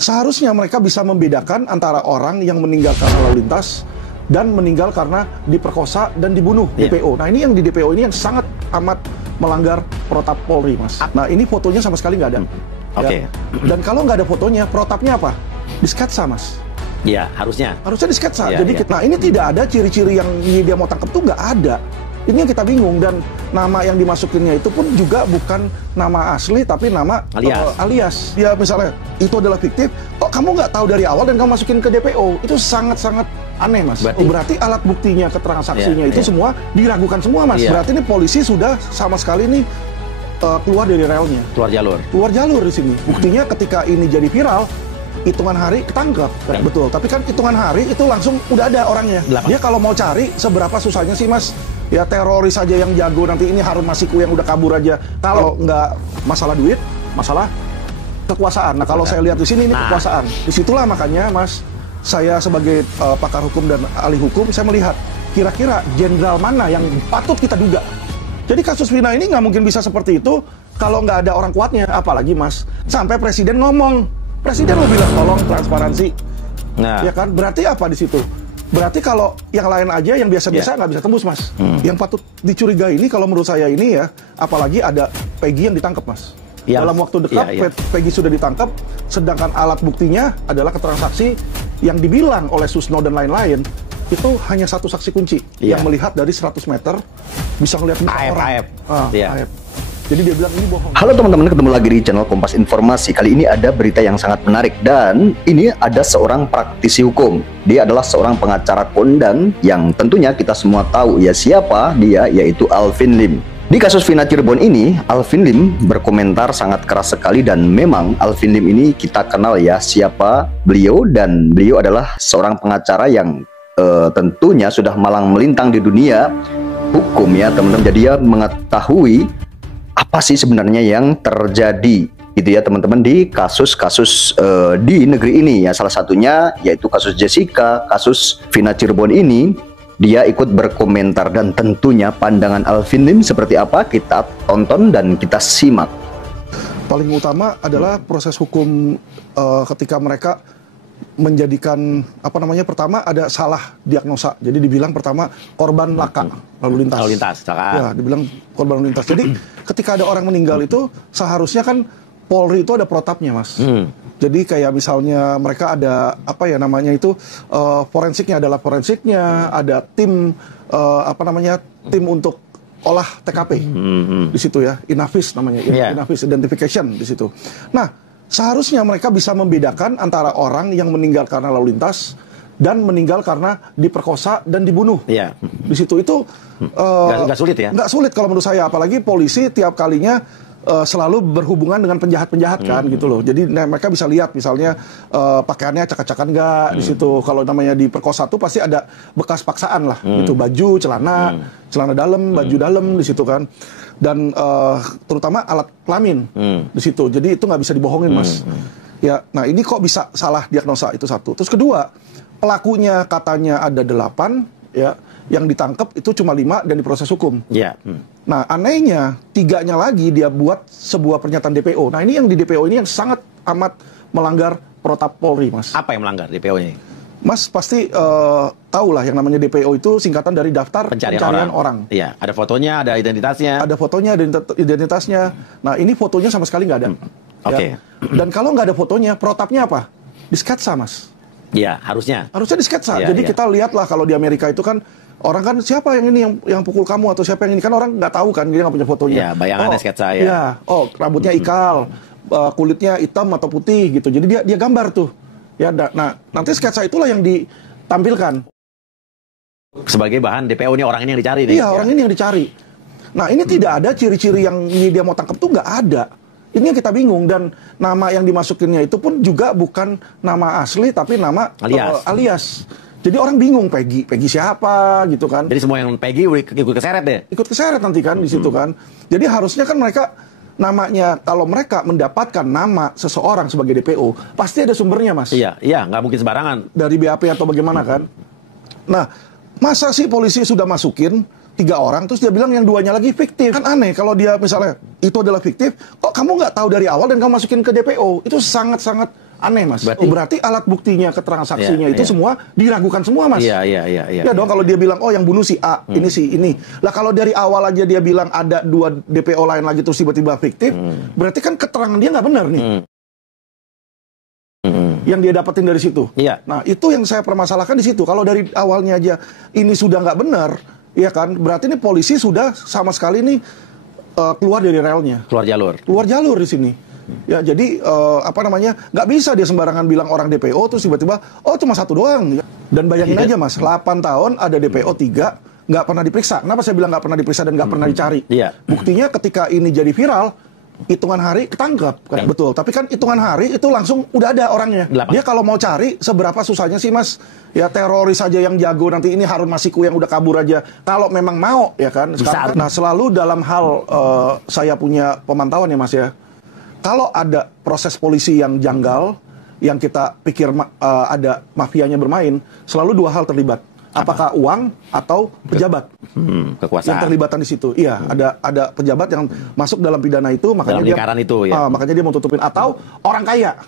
Seharusnya mereka bisa membedakan antara orang yang meninggal karena lalu lintas dan meninggal karena diperkosa dan dibunuh DPO. Nah, ini yang di DPO ini yang sangat amat melanggar protap Polri, Mas. Nah, ini fotonya sama sekali nggak ada. Oke. Dan kalau nggak ada fotonya, protapnya apa? Disketsa, Mas. Iya, harusnya. Harusnya disketsa. Ya, Jadi ya. Nah, ini tidak ada ciri-ciri yang dia mau tangkap tuh nggak ada. Ini yang kita bingung, dan nama yang dimasukinnya itu pun juga bukan nama asli tapi nama alias. Ya misalnya itu adalah fiktif, kok kamu nggak tahu dari awal dan kamu masukin ke DPO? Itu sangat-sangat aneh, Mas. Berarti alat buktinya, keterangan saksinya itu semua diragukan semua, Mas. Berarti ini polisi sudah sama sekali nih keluar dari relnya. Keluar jalur di sini. Buktinya ketika ini jadi viral, hitungan hari ketangkep, betul. Tapi kan hitungan hari itu langsung udah ada orangnya. Dia kalau mau cari, seberapa susahnya sih, Mas? Ya teroris aja yang jago, nanti ini Harun Masiku yang udah kabur aja. Kalau nggak masalah duit, masalah kekuasaan. Nah, kalau saya lihat di sini ini kekuasaan. Disitulah makanya, Mas, saya sebagai pakar hukum dan ahli hukum, saya melihat kira-kira jenderal mana yang patut kita duga. Jadi kasus Vina ini nggak mungkin bisa seperti itu kalau nggak ada orang kuatnya. Apalagi, Mas, sampai presiden ngomong. Presiden mau bilang tolong transparansi. Ya kan? Berarti apa di situ? Berarti kalau yang lain aja yang biasa-biasa nggak bisa tembus, Mas. Yang patut dicurigai ini kalau menurut saya ini ya, apalagi ada Peggy yang ditangkap, Mas. Dalam waktu dekat Peggy sudah ditangkap, sedangkan alat buktinya adalah keterangan saksi yang dibilang oleh Susno dan lain-lain. Itu hanya satu saksi kunci yang melihat dari 100 meter bisa melihat orang. Aib. Jadi dia bilang ini bohong. Halo teman-teman, ketemu lagi di channel Kompas Informasi. Kali ini ada berita yang sangat menarik, dan ini ada seorang praktisi hukum. Dia adalah seorang pengacara kondang yang tentunya kita semua tahu ya siapa dia, yaitu Alvin Lim. Di kasus Vina Cirebon ini, Alvin Lim berkomentar sangat keras sekali, dan memang Alvin Lim ini kita kenal ya siapa beliau, dan beliau adalah seorang pengacara yang tentunya sudah malang melintang di dunia hukum ya teman-teman. Jadi dia mengetahui apa sih sebenarnya yang terjadi gitu ya teman-teman di kasus-kasus di negeri ini ya. Salah satunya yaitu kasus Jessica, kasus Vina Cirebon ini. Dia ikut berkomentar, dan tentunya pandangan Alvin Lim seperti apa, kita tonton dan kita simak. Paling utama adalah proses hukum ketika mereka menjadikan pertama ada salah diagnosa. Jadi dibilang pertama korban laka lalu lintas. Ya, dibilang korban lalu lintas. Jadi ketika ada orang meninggal itu seharusnya kan Polri itu ada protapnya, Mas. Jadi kayak misalnya mereka ada forensiknya, ada tim tim untuk olah TKP di situ ya, Inavis namanya, Inavis Identification di situ. Nah, seharusnya mereka bisa membedakan antara orang yang meninggal karena lalu lintas dan meninggal karena diperkosa dan dibunuh. Di situ itu nggak sulit ya? Nggak sulit kalau menurut saya, apalagi polisi tiap kalinya selalu berhubungan dengan penjahat-penjahat kan gitu loh. Jadi mereka bisa lihat misalnya pakaiannya acak-acakan nggak di situ. Kalau namanya diperkosa tuh pasti ada bekas paksaan lah gitu, baju, celana dalam, baju dalam di situ kan. Dan terutama alat kelamin di situ. Jadi itu nggak bisa dibohongin, Mas. Ya, nah ini kok bisa salah diagnosa, itu satu. Terus kedua, pelakunya katanya ada 8 ya, yang ditangkap itu cuma 5 dan diproses hukum. Nah, anehnya 3-nya lagi dia buat sebuah pernyataan DPO. Nah, ini yang di DPO ini yang sangat amat melanggar protap Polri, Mas. Apa yang melanggar DPO-nya? Mas pasti tahu lah yang namanya DPO itu singkatan dari daftar pencarian orang. Iya, ada fotonya, ada identitasnya. Ada fotonya, ada identitasnya. Nah, ini fotonya sama sekali nggak ada. Ya. Dan kalau nggak ada fotonya, protapnya apa? Disketsa, Mas. Iya, harusnya. Harusnya disketsa. Jadi kita lihatlah kalau di Amerika itu kan orang kan siapa yang ini yang pukul kamu atau siapa yang ini, kan orang nggak tahu kan, dia nggak punya fotonya. Iya, bayangannya sketsa ya. Iya, rambutnya ikal, kulitnya hitam atau putih gitu. Jadi dia gambar tuh. Ya, nah nanti sketsa itulah yang ditampilkan sebagai bahan DPO, ini orang ini yang dicari. Iya, orang ini yang dicari. Nah, ini tidak ada ciri-ciri yang dia mau tangkap tuh nggak ada. Ini yang kita bingung, dan nama yang dimasukinnya itu pun juga bukan nama asli tapi nama alias. Jadi orang bingung, Peggy siapa gitu kan. Jadi semua yang Peggy ikut keseret deh. Ikut keseret nanti kan di situ kan. Jadi harusnya kan mereka namanya, kalau mereka mendapatkan nama seseorang sebagai DPO, pasti ada sumbernya, Mas. Iya, nggak mungkin sembarangan. Dari BAP atau bagaimana kan. Nah, masa sih polisi sudah masukin 3 orang, terus dia bilang yang 2-nya lagi fiktif? Kan aneh kalau dia misalnya itu adalah fiktif, kok kamu nggak tahu dari awal dan kamu masukin ke DPO? Itu sangat-sangat Aneh, Mas. Berarti alat buktinya, keterangan saksinya itu semua diragukan semua, Mas. Iya. Ya dong, kalau dia bilang, oh yang bunuh si A, ini si ini. Lah kalau dari awal aja dia bilang ada 2 DPO lain lagi terus tiba-tiba fiktif, berarti kan keterangan dia nggak benar nih. Yang dia dapetin dari situ. Iya. Nah, itu yang saya permasalahkan di situ. Kalau dari awalnya aja ini sudah nggak benar, ya kan? Berarti ini polisi sudah sama sekali nih keluar dari relnya. Keluar jalur. Keluar jalur di sini. Ya, jadi nggak bisa dia sembarangan bilang orang DPO terus tiba-tiba oh cuma 1 doang. Dan bayangin aja, Mas, 8 tahun ada DPO 3 nggak pernah diperiksa. Kenapa saya bilang nggak pernah diperiksa dan nggak pernah dicari? Buktinya ketika ini jadi viral, hitungan hari ketangkep, kan? Betul. Tapi kan hitungan hari itu langsung udah ada orangnya. Dia kalau mau cari seberapa susahnya sih, Mas? Ya teroris aja yang jago, nanti ini Harun Masiku yang udah kabur aja. Kalau memang mau, ya kan? Sekarang, nah, selalu dalam hal saya punya pemantauan ya, Mas ya. Kalau ada proses polisi yang janggal, yang kita pikir ada mafianya bermain, selalu 2 hal terlibat. Apakah uang atau pejabat? Kekuasaan. Yang terlibatan di situ. Iya, ada pejabat yang masuk dalam pidana itu, makanya dalam lingkaran itu, ya. Makanya dia mau tutupin. Atau orang kaya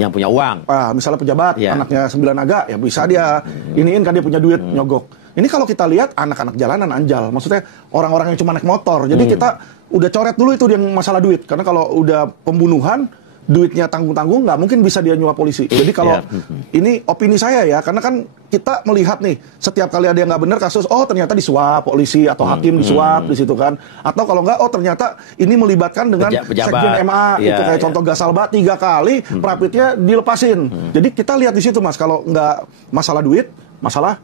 yang punya uang. Misalnya pejabat, anaknya 9 naga, ya bisa dia iniin kan dia punya duit, nyogok. Ini kalau kita lihat anak-anak jalanan anjal, maksudnya orang-orang yang cuma naik motor. Jadi kita udah coret dulu itu yang masalah duit, karena kalau udah pembunuhan duitnya tanggung-tanggung nggak mungkin bisa dia nyuap polisi. Jadi kalau ini opini saya ya, karena kan kita melihat nih setiap kali ada yang nggak benar kasus, oh ternyata disuap polisi atau hakim disuap di situ kan, atau kalau nggak, oh ternyata ini melibatkan dengan sekjen MA itu kayak contoh Gasalba 3 kali Prapitnya dilepasin. Jadi kita lihat di situ, Mas, kalau nggak masalah duit, masalah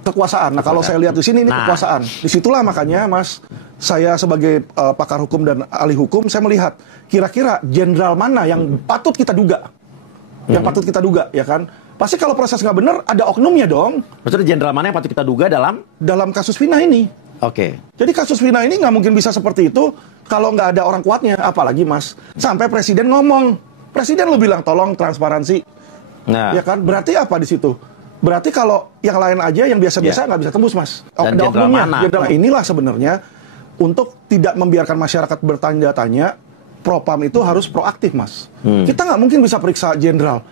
kekuasaan. Nah, kalau saya lihat di sini ini kekuasaan. Disitulah makanya, Mas, saya sebagai pakar hukum dan ahli hukum, saya melihat kira-kira jenderal mana yang patut kita duga. Yang patut kita duga, ya kan? Pasti kalau proses nggak benar, ada oknumnya dong. Maksudnya jenderal mana yang patut kita duga dalam kasus Vina ini. Oke. Jadi kasus Vina ini nggak mungkin bisa seperti itu kalau nggak ada orang kuatnya. Apalagi, Mas, sampai presiden ngomong. Presiden lu bilang, tolong transparansi. Nah. Ya kan? Berarti apa di situ? Berarti kalau yang lain aja yang biasa-biasa nggak bisa tembus, Mas. Dan ada oknumnya. Inilah sebenarnya untuk tidak membiarkan masyarakat bertanya-tanya, Propam itu harus proaktif, Mas. Kita nggak mungkin bisa periksa jenderal,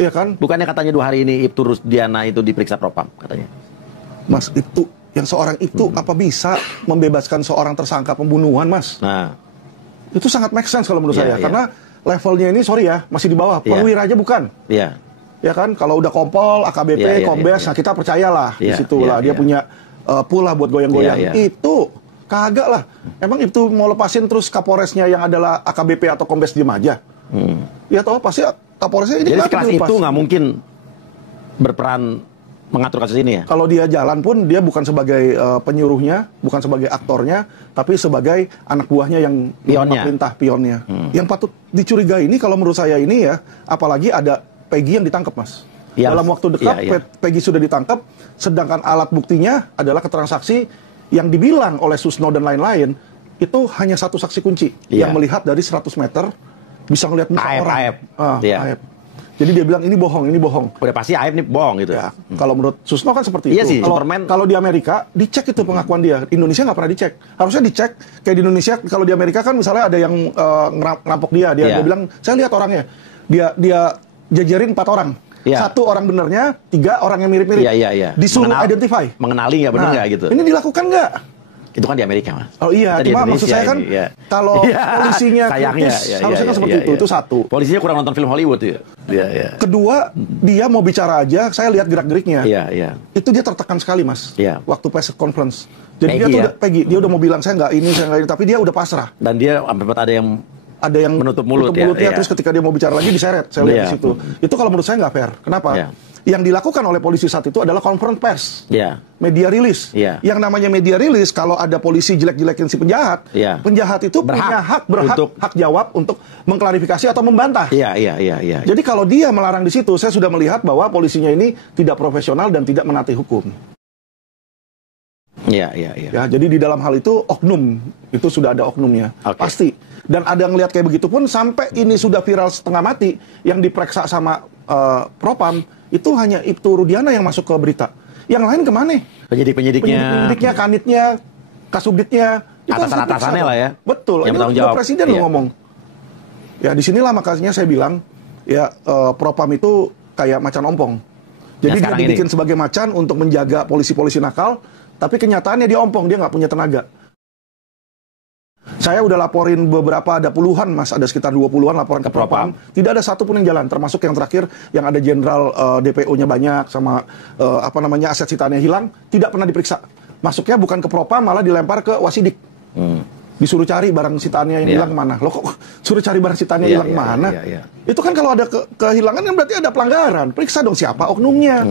ya kan? Bukannya katanya 2 hari ini Ibtu Rusdiana itu diperiksa Propam, katanya. Mas, itu yang seorang itu apa bisa membebaskan seorang tersangka pembunuhan, Mas? Nah, itu sangat make sense kalau menurut saya, karena levelnya ini sorry ya masih di bawah. Perwira aja bukan. Iya. Ya kan, kalau udah Kompol, AKBP, Kombes, nah kita percayalah di situ lah dia punya pool lah buat goyang-goyang. Itu kagak lah. Emang itu mau lepasin terus Kapolresnya yang adalah AKBP atau Kombes diem aja? Ya toh pasti Kapolresnya ini. Jadi kelas itu nggak mungkin berperan mengatur kasus ini ya? Kalau dia jalan pun dia bukan sebagai penyuruhnya, bukan sebagai aktornya, tapi sebagai anak buahnya yang perintah pionnya. Yang patut dicurigai ini kalau menurut saya ini ya, apalagi ada Peggy yang ditangkap, Mas. Dalam waktu dekat Peggy sudah ditangkap, sedangkan alat buktinya adalah keterangan saksi yang dibilang oleh Susno dan lain-lain, itu hanya 1 saksi kunci yang melihat dari 100 meter bisa ngelihat muka orang. Aib. Jadi dia bilang ini bohong, ini bohong. Udah pasti Aib nih bohong gitu. Ya, kalau menurut Susno kan seperti itu. Kalau di Amerika dicek itu pengakuan dia. Indonesia nggak pernah dicek. Harusnya dicek kayak di Indonesia. Kalau di Amerika kan misalnya ada yang ngerampok dia bilang saya lihat orangnya. Dia jajarin 4 orang. 1 orang benernya, 3 orang yang mirip-mirip. Disuruh identify. Mengenali nggak bener nggak gitu. Ini dilakukan nggak? Itu kan di Amerika, Mas. Oh iya, cuma maksud saya kan kalau polisinya kritis, harusnya kan seperti itu 1. Polisinya kurang nonton film Hollywood ya. Kedua, dia mau bicara aja, saya lihat gerak-geriknya. Itu dia tertekan sekali, Mas. Waktu press conference. Jadi Peggy, Peggy, dia udah mau bilang saya nggak ini, tapi dia udah pasrah. Dan dia sampai ada yang menutup mulutnya, terus ketika dia mau bicara lagi diseret, saya lihat di situ. Itu kalau menurut saya nggak fair. Kenapa? Yang dilakukan oleh polisi saat itu adalah conference pers, media rilis. Yang namanya media rilis, kalau ada polisi jelek-jelekin si penjahat, penjahat itu punya hak jawab untuk mengklarifikasi atau membantah. Jadi kalau dia melarang di situ, saya sudah melihat bahwa polisinya ini tidak profesional dan tidak menaati hukum. Ya, jadi di dalam hal itu oknum, itu sudah ada oknumnya, pasti. Dan ada yang ngelihat kayak begitu pun sampai ini sudah viral setengah mati, yang diperiksa sama Propam itu hanya Ibtu Rudiana yang masuk ke berita. Yang lain kemana? Penyidik-penyidiknya, kanitnya, kasubditnya, atasan-atasannya lah ya. Betul. Ini udah presiden ngomong. Ya disinilah makanya saya bilang ya propam itu kayak macan ompong. Jadi dia dibikin sebagai macan untuk menjaga polisi-polisi nakal, tapi kenyataannya dia ompong, dia nggak punya tenaga. Saya udah laporin beberapa, ada puluhan Mas, ada sekitar 20-an laporan ke propam. Tidak ada satupun yang jalan, termasuk yang terakhir yang ada jenderal DPO-nya banyak sama aset sitaannya hilang, tidak pernah diperiksa. Masuknya bukan ke propam, malah dilempar ke wasidik. Disuruh cari barang sitaannya yang hilang mana. Loh kok suruh cari barang sitaannya hilang mana? Itu kan kalau ada kehilangan kan berarti ada pelanggaran. Periksa dong siapa oknumnya.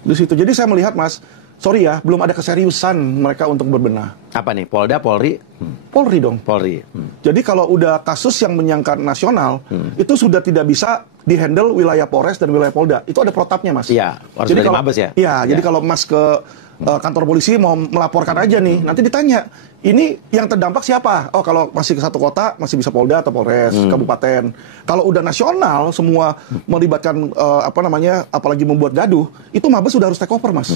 Di situ. Jadi saya melihat Mas, sorry ya, belum ada keseriusan mereka untuk berbenah. Apa nih, Polda, Polri? Polri dong. Polri. Jadi kalau udah kasus yang menyangkut nasional, itu sudah tidak bisa dihandle wilayah Polres dan wilayah Polda. Itu ada protapnya Mas. Iya, harus jadi dari kalau, Mabes ya? Iya, jadi kalau Mas ke kantor polisi mau melaporkan aja nih, nanti ditanya, ini yang terdampak siapa? Oh, kalau masih ke satu kota, masih bisa Polda atau Polres, kabupaten. Kalau udah nasional, semua melibatkan apalagi membuat gaduh, itu Mabes sudah harus take over Mas.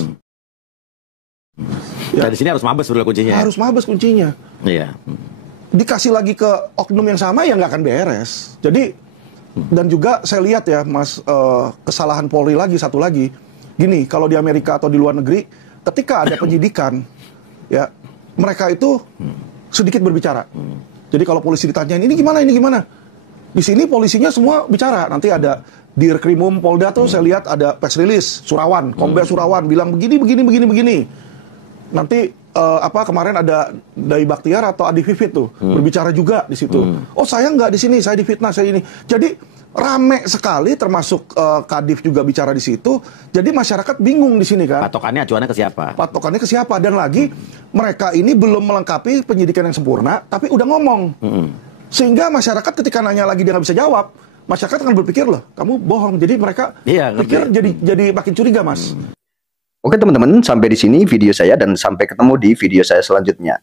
Ya. Di sini harus Mabes betul kuncinya. Harus Mabes kuncinya. Iya. Dikasih lagi ke oknum yang sama ya nggak akan beres. Jadi dan juga saya lihat ya Mas, kesalahan Polri lagi satu lagi. Gini, kalau di Amerika atau di luar negeri, ketika ada penyidikan, ya mereka itu sedikit berbicara. Jadi kalau polisi ditanyain ini gimana, di sini polisinya semua bicara. Nanti ada Dirkrimum Polda tuh saya lihat ada press release Surawan, Kombes Surawan bilang begini. Nanti kemarin ada Dai Baktiar atau Adi Vivit tuh berbicara juga di situ. Oh saya nggak di sini, saya difitnah, saya ini. Jadi rame sekali, termasuk Kadif juga bicara di situ. Jadi masyarakat bingung di sini kan. Patokannya acuannya ke siapa? Patokannya ke siapa? Dan lagi mereka ini belum melengkapi penyidikan yang sempurna, tapi udah ngomong. Sehingga masyarakat ketika nanya lagi dia nggak bisa jawab, masyarakat akan berpikir loh, kamu bohong. Jadi mereka pikir jadi makin curiga Mas. Oke teman-teman, sampai di sini video saya dan sampai ketemu di video saya selanjutnya.